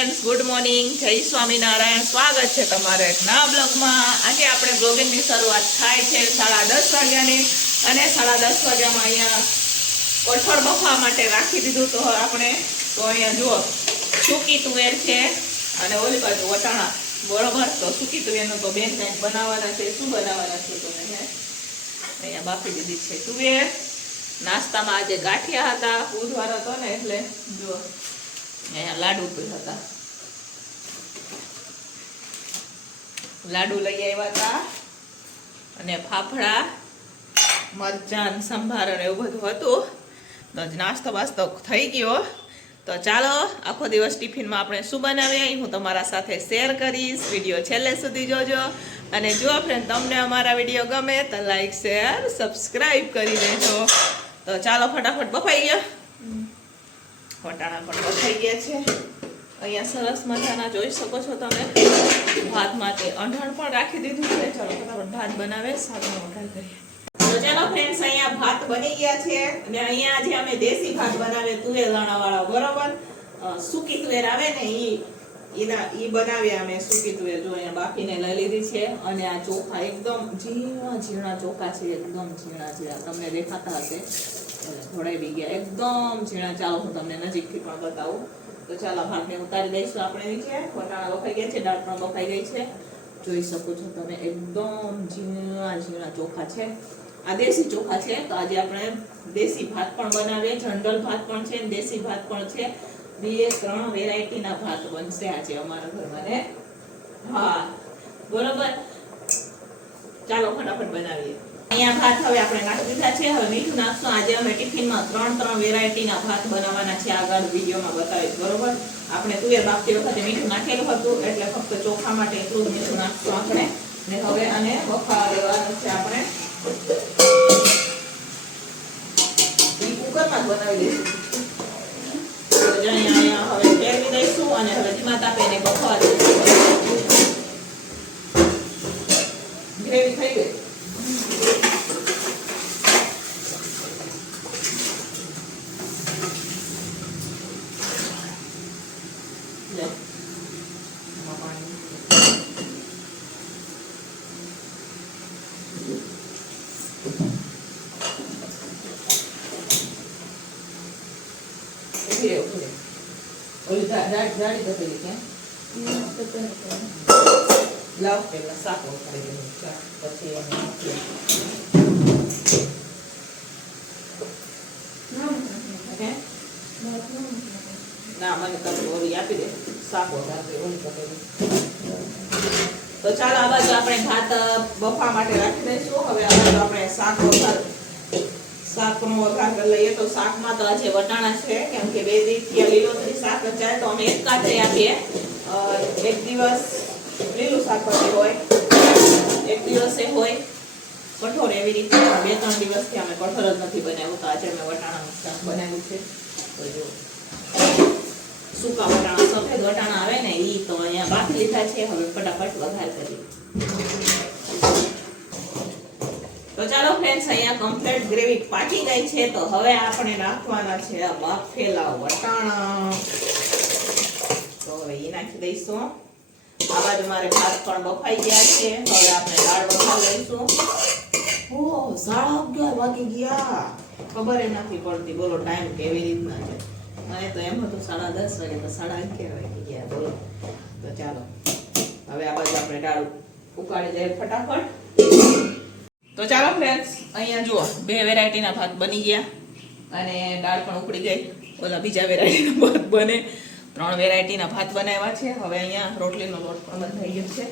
Friends good morning જય સ્વામિનારાયણ. સ્વાગત છે તમારે એક નવા બ્લોગમાં. આજે આપણે બ્લોગિંગની શરૂઆત થાય છે સાડા દસ વાગ્યાની. અને સાડા દસ વાગ્યામાં અહીંયા કઠોળ બફવા માટે રાખી દીધું તો આપણે તો અહીંયા જુઓ, સૂકી તુવેર છે અને ઓલી બાજુ વટાણા બરોબર. તો સૂકી તુવેરનું તો બેન કંઈક બનાવવાના છે. શું બનાવવાના છે તમે અહીંયા બાફી દીધી છે તુવેર. નાસ્તામાં આજે ગાંઠિયા હતા. બુધવાર હતો ને એટલે જુઓ. અહીંયા લાડુ પણ હતા. લાડુ લઈ આવ્યા હતા અને ફાફડા, મરચાં, સંભાર અને એવું બધું હતું. તો નાસ્તો બાસ્તો થઈ ગયો. તો ચાલો, આખો દિવસ ટિફિનમાં આપણે શું બનાવીએ? હું તમારા સાથે શેર કરીશ. વીડિયો છેલ્લે સુધી જોજો. અને જો ફ્રેન્ડ તમને અમારા વીડિયો ગમે તો લાઈક શેર સબસ્ક્રાઈબ કરી દેજો. તો ચાલો, ફટાફટ બફાઈ ગયા. વટાણા પણ થઈ ગયા છે. અહીંયા સરસ મજાના જોઈ શકો છો તમે. ભાત માટે અંઢણ પણ રાખી દીધું છે. ચલો ભાત બનાવે સાથે વઘાર કરીએ. ચાલો ફ્રેન્ડ્સ અહીંયા ભાત બની ગયા છે. અને અહીંયા આજે અમે દેશી ભાત બનાવે તુવેર દાણાવાળા બરોબર સૂકી તુવેર આવે ને, ઈ, એના, ઈ બનાવ્યા અમે સૂકી તુવેર. જો અહીંયા બાફીને લઈ લીધી છે. અને આ ચોખા એકદમ ઝીણા ઝીણા ચોખા છે. એકદમ ઝીણા ઝીણા. તમને દેખાતા હશે. ઘોડાઈ બી ગયા. એકદમ ઝીણા ચાલો હું તમને નજીકથી પણ બતાવું. તો ચાલો ભાગને ઉતારી દઈશું આપણે નીચે વટાણા બફાઈ ગયા છે, દાળ પણ બફાઈ ગઈ છે. જોઈ શકો છો તમે, એકદમ ઝીણા ઝીણા ચોખા છે. આ દેશી ચોખા છે, તો આજે આપણે દેશી ભાત પણ બનાવીએ. જનરલ ભાત પણ છે દેશી ભાત પણ છે. બે ત્રણ વેરાયટીના ભાત બનશે આજે અમારા ઘરમાં ને હા, બરોબર. ચાલો, ફટાફટ બનાવીએ. અહીંયા ભાત હવે આપણે નાખી દીધા છે. હવે મીઠું નાખશું. આજે અમે ટિફિનમાં ત્રણ ત્રણ વેરાયટીના ભાત બનાવવાના છે. આગળ વિડીયોમાં બતાવીશ. બરોબર? આપણે તુવેર બાફતી વખતે મીઠું નાખેલું હતું. એટલે ફક્ત ચોખા માટે એટલું મીઠું નાખશું આપણે. ને હવે આને બફાવા લેવાનું છે આપણે. કુકરમાં જ બનાવી દઈશું. દઈશું અને હવે ધીમા તાપે એને બફવા દઈશું ગ્રેવી થઈ ગઈ લે. આમાં પાણી. ના મને તમે ઓરી આપી દે. શાક વઘારજો ઓલી તો ચાલો આ બાજુ આપણે ભાત અ, બફવા માટે રાખી દઈશું. હવે આ બાજુ આપણે શાક શાકનો વઘાર લઈએ તો શાકમાં તો આજે વટાણા છે, કેમ કે બે દિવસથી લીલોતરી શાક રચાય તો અમે એક કાચે આપીએ એક દિવસ લીલું શાકભાજી હોય, એક દિવસે હોય. કઠોળ એવી રીતે બે ત્રણ દિવસથી અમે કઠોળ જ નથી બનાવ્યું, તો આજે અમે વટાણાનું શાક બનાવ્યું છે. તો જો, સૂકા વટાણા, સફેદ વટાણા આવે ને, ઈ તો અહીંયા બાફી લીધા છે, હવે ફટાફટ વઘાર કરીએ. તો ચાલો ફ્રેન્ડ્સ અહીંયા કમ્પ્લીટ ગ્રેવી પાકી ગઈ છે. તો હવે આપણે નાખવાના છે આ બાફેલા વટાણા. તો હવે એ નાખી દઈશું. આ બાજુ મારે ભાત પણ બફાઈ ગયા છે. હવે આપણે દાળ બફાવી લઈશું. ઓ, સાડા અગિયાર વાગી ગયા. ખબર નથી પડતી, બોલો ટાઈમ કેવી રીતના છે. મને તો એમ હતું સાડા દસ વાગે, તો સાડા અગિયાર વાગી ગયા, બોલો. તો ચાલો, હવે આ બાજુ આપણે દાળ ઉકાળી દઈએ ફટાફટ. તો ચાલો ફ્રેન્ડ્સ અહીંયા જુઓ, બે વેરાયટીના ભાત બની ગયા અને દાળ પણ ઉકળી ગઈ. ઓલા બીજા વેરાયટીના ભાત બને. ત્રણ વેરાયટીના ભાત બનાવ્યા છે. હવે અહીંયા રોટલીનો લોટ પણ બંધાઈ ગયો છે.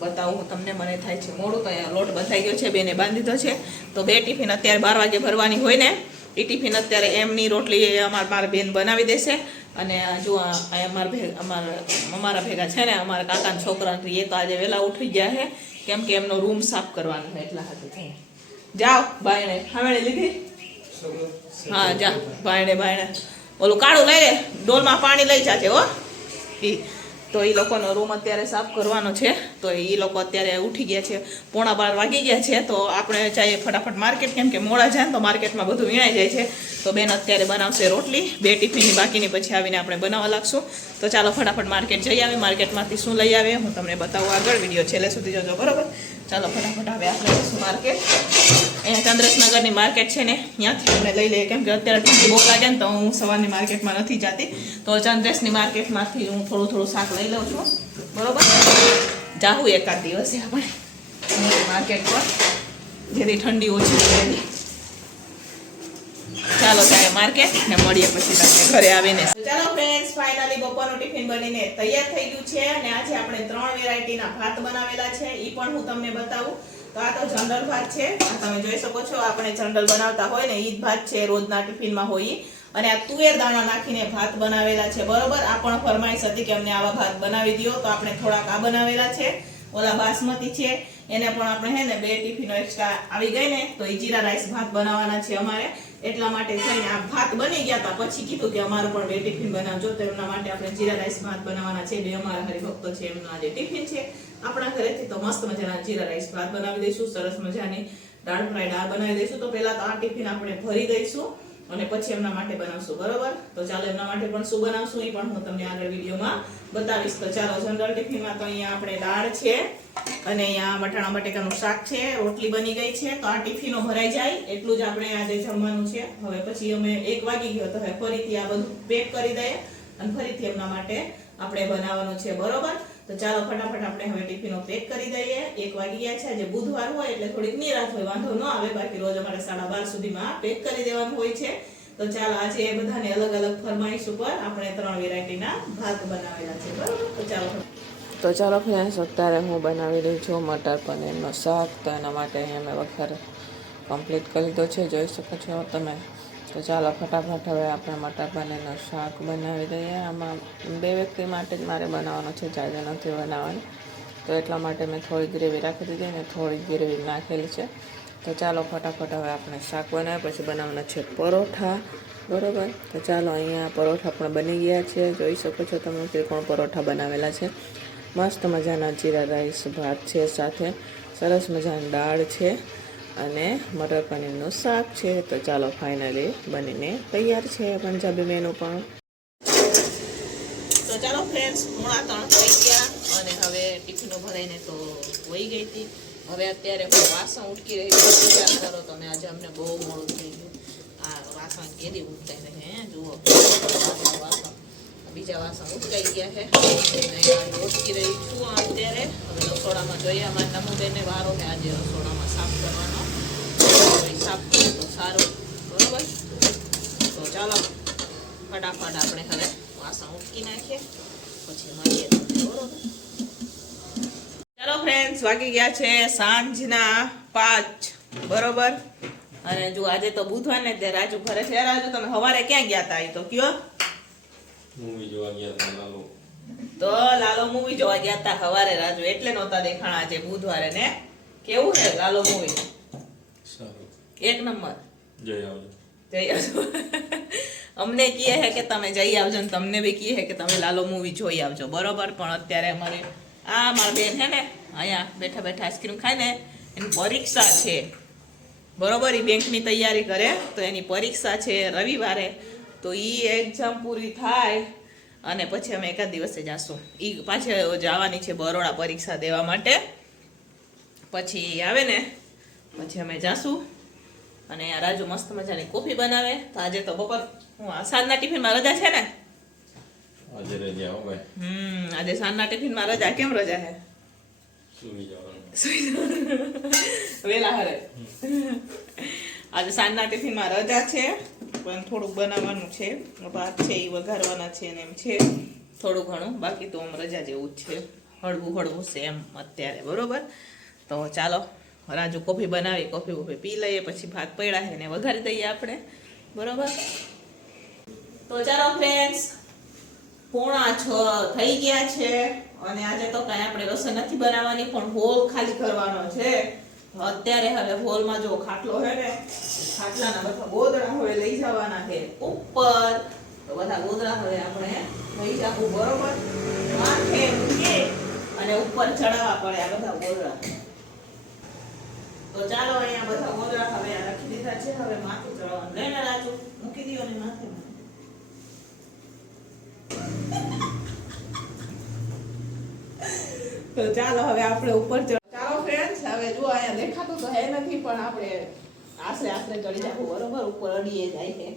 બતાવું તમને, મને થાય છે મોડું, તો અહીંયા લોટ બંધાઈ ગયો છે, બેને બાંધી દીધો છે. તો બે ટિફિન અત્યારે બાર વાગે ભરવાની હોય ને, એ ટિફિન અત્યારે એમની રોટલી અમાર મારા બેન બનાવી દેશે. અને જો અમારા ભેગા અમારા અમારા ભેગા છે ને, અમારા કાકાના છોકરા એ તો આજે વહેલા ઉઠી ગયા છે. કેમ કે એમનો રૂમ સાફ કરવાનો છે એટલા હાથે. જાઓ, બાયણે. હાવેણે લીધી? હા, જા. બાયણે બાયણે. ઓલું કાળું લઈ લે. ડોલમાં પાણી લઈ જાજે, હો. ઈ. તો એ લોકોનો રૂમ અત્યારે સાફ કરવાનો છે. તો એ લોકો અત્યારે ઉઠી ગયા છે. પોણા બાર વાગી ગયા છે. તો આપણે જઈએ ફટાફટ માર્કેટ, કેમ કે મોડા જાય તો માર્કેટમાં બધું વીણાઈ જાય છે. તો બેન અત્યારે બનાવશે રોટલી, બે ટિફિનની બાકીની પછી આવીને આપણે બનાવવા લાગશું. તો ચાલો ફટાફટ માર્કેટ જઈ આવે માર્કેટમાંથી શું લઈ આવે હું તમને બતાવું આગળ. વીડિયો છેલ્લે સુધી જોજો. બરોબર? ચાલો ફટાફટ હવે આપણે માર્કેટ. અહીંયા ચંદ્રેશનગરની માર્કેટ છે ને, ત્યાંથી અમે લઈ લઈએ. કેમ કે અત્યારે ઠંડી બહુ લાગે ને તો હું સવારની માર્કેટમાં નથી જતી. તો ચંદ્રેશની માર્કેટમાંથી હું થોડું થોડું શાક લઈ લઉં છું. બરોબર? જાહું એકાદ દિવસે આપણે. માર્કેટ પર. જેથી ઠંડી ઓછી પડે. ચાલો જાય માર્કેટ ને મળીએ પછી તમને ઘરે આવીને. ચાલો ફ્રેન્ડ્સ ફાઇનલી બપોરનું ટિફિન બનીને તૈયાર થઈ ગયું છે અને આજે આપણે ત્રણ વેરાયટીના ભાત બનાવેલા છે. એ પણ હું તમને બતાવું. તો આ તો જનરલ ભાત છે. તમે જોઈ શકો છો, આપણે જનરલ બનાવતા હોય ને ઈદ ભાત છે રોજના ટિફિનમાં હોય. અને આ તુવેર દાણા નાખીને ભાત બનાવેલા છે. બરોબર? આ પણ ફરમાઈશ હતી કે અમને આવા ભાત બનાવી દો તો આપણે થોડાક આ બનાવેલા છે. ઓલા બાસમતી છે. એને પણ આપણે હે ને બે ટિફિનો એક્સ્ટ્રા આવી ગઈ ને, તો એ જીરા રાઈસ ભાત બનાવવાના છે અમારે. એટલા માટે જઈને આ ભાત બની ગયા હતા પછી કીધું કે અમારે પણ બે ટિફિન બનાવજો. તો એમના માટે આપણે જીરા રાઈસ ભાત બનાવવાના છે. બે અમારા હરિભક્તો છે, એમના આજે ટિફિન છે. આપણા ઘરેથી તો મસ્ત મજાના જીરા રાઈસ ભાત બનાવી દઈશું. સરસ મજાની દાળ ફ્રાય દાળ બનાવી દઈશું. તો પહેલા તો આ ટિફિન આપણે ભરી દઈશું. અને પછી એમના માટે બનાવશું, બરોબર? તો ચાલો એમના માટે પણ શું બનાવશું એ પણ હું તમને આગળ વિડીયોમાં બતાવીશ. તો ચાલો, જનરલ ટિફિનમાં તો અહીંયા આપણે દાળ છે અને અહીંયા વટાણા બટેકાનું શાક છે, રોટલી બની ગઈ છે. તો આ ટિફિનો ભરાઈ જાય, એટલું જ આપણે આજે જમવાનું છે. હવે પછી અમે એક વાગી ગયો, તો હવે ફરીથી આ બધું પેક કરી દઈએ અને ફરીથી એમના માટે આપણે બનાવવાનું છે, બરોબર? તો ચાલો ફટાફટ આપણે હવે ટિફિનો પેક કરી દઈએ. એક વાગી ગયા છે. આજે બુધવાર હોય એટલે થોડીક નિરાશ હોય, વાંધો ન આવે. બાકી રોજ અમારે સાડા બાર સુધીમાં પેક કરી દેવાનું હોય છે. તો ચાલો આજે બધાને અલગ અલગ ફરમાઈશ ઉપર આપણે ત્રણ વેરાયટીના ભાત બનાવેલા છે. બરાબર? તો ચાલો તો ચાલો ફ્રેન્ડ્સ અત્યારે હું બનાવી રહી છું મટર પનીરનો શાક. તો એના માટે અહીંયા મેં વઘાર કમ્પ્લીટ કરી લીધો છે. જોઈ શકો છો તમે. તો ચાલો ફટાફટ હવે આપણે મટર પનીરનું શાક બનાવી દઈએ. આમાં બે વ્યક્તિ માટે જ મારે બનાવવાનો છે જાજે નથી બનાવવાનું. તો એટલા માટે મેં થોડી ગ્રેવી રાખી દીધી અને થોડી ગ્રેવી નાખેલી છે. તો ચાલો ફટાફટ હવે આપણે શાક બનાવ્યા પછી બનાવવાના છે પરોઠા. બરોબર? તો ચાલો અહીંયા પરોઠા પણ બની ગયા છે. જોઈ શકો છો તમે ત્રિકોણ પરોઠા બનાવેલા છે. મસ્ત મજાના જીરા રાઈસ ભાત છે સાથે. સરસ મજાની દાળ છે. અને મટર પનીરનું શાક છે, તો ચાલો ફાઇનલી બનીને તૈયાર છે પંજાબી મેનુ પણ. તો ચાલો ફ્રેન્ડ્સ મોડા ત્રણ થઈ ગયા અને હવે ટિફિનો ભરાઈને તો વહી ગઈ હતી. હવે અત્યારે હું વાસણ ઉટકી રહી છું, વિચાર કરો તમે, આજે અમને બહુ મોડું થઈ ગયું. આ વાસણ કેદી ઉઠતા હે? જુઓ. વાસણ બીજા વાસણ ઉટકાઈ ગયા છે. અને રહી છું અત્યારે. હવે રસોડામાં જોઈએ, અમારા નમુબેનને વારો કે આજે રસોડામાં સાફ કરવાનો. સાફ કરે તો સારું, બરોબર? તો ચાલો, ફટાફટ આપણે હવે વાસણ ઉટકી નાખીએ, પછી મળીએ બરોબર? ચાલો ફ્રેન્ડ્સ વાગી ગયા છે સાંજના પાંચ, બરોબર? અને જો આજે તો બુધવાર ને રાજુ ઘરે છે. રાજુ, તમે સવારે ક્યાં ગયા હતા એ તો કયો? મૂવી જોવા ગયા હતા લાલો. તો લાલો મૂવી જોવા ગયા હતા સવારે રાજુ એટલે નહોતા દેખાણા આજે બુધવારે ને? કેવું છે લાલો મૂવી સારું. એક નંબર. જય આવજો. જય આવજો. અમને કહે છે કે તમે જઈ આવજો ને તમને બી કહે છે કે તમે લાલો મૂવી જોઈ આવજો. બરોબર? પણ અત્યારે અમારે આ મારા બેન છે ને અહીંયા બેઠા બેઠા આઈસ્ક્રીમ ખાય ને એની પરીક્ષા છે. બરોબર? એ બેંકની તૈયારી કરે તો એની પરીક્ષા છે રવિવારે. તો એ એક્ઝામ પૂરી થાય અને પછી અમે એકાદ દિવસે જઈશું એ પાછી જવાની છે બરોડા પરીક્ષા દેવા માટે. પછી આવે ને પછી અમે જાશું. અને આ રાજુ મસ્ત મજાની કોફી બનાવે. તો આજે તો બપોર હું સાંજના ટિફિનમાં રજા છે ને? આજે રજા હો ભાઈ. હમ આજે સાંજના ટિફિનમાં રજા. કેમ રજા છે સુઈ જવાનું. વેલા હરે. આજે સાંજના ટિફિનમાં રજા છે. પણ થોડુંક બનાવવાનું છે. ભાત છે એ વઘારવાના છે ને એમ છે. થોડું ઘણું. બાકી તો આમ રજા જેવું જ છે. હળવું હળવું છે એમ અત્યારે, બરોબર? તો ચાલો, રાજુ કોફી બનાવી, કોફી કોફી પી લઈએ, પછી ભાત પડ્યા છે ને વઘારી દઈએ આપણે. બરોબર? તો ચાલો ફ્રેન્ડ્સ પોણા છ થઈ ગયા છે. અને આજે તો કાંઈ આપણે રસોઈ નથી બનાવવાની, પણ હોલ ખાલી કરવાનો છે. અત્યારે હવે હોલમાં જો ખાટલો હે ને, ખાટલાના બધા ગોદડા હવે લઈ જવાના છે ઉપર. તો બધા ગોદડા હવે આપણે લઈ જાવું બરોબર. માથે માથે અને ઉપર ચડાવવા પડે આ બધા ગોદડા. તો ચાલો અહીંયા બધા ગોદડા હવે રાખી દીધા છે. હવે માથે ચડાવવાનું. લઈને રાજુ, મૂકી દો ને માથે. તો ચાલો હવે આપણે ઉપર ચડ- ચાલો ફ્રેન્ડ્સ હવે જો અહીંયા દેખાતું તો હે નથી પણ આપણે આશરે આશરે ચડી જાવ બરોબર ઉપર અડીએ જાય છે.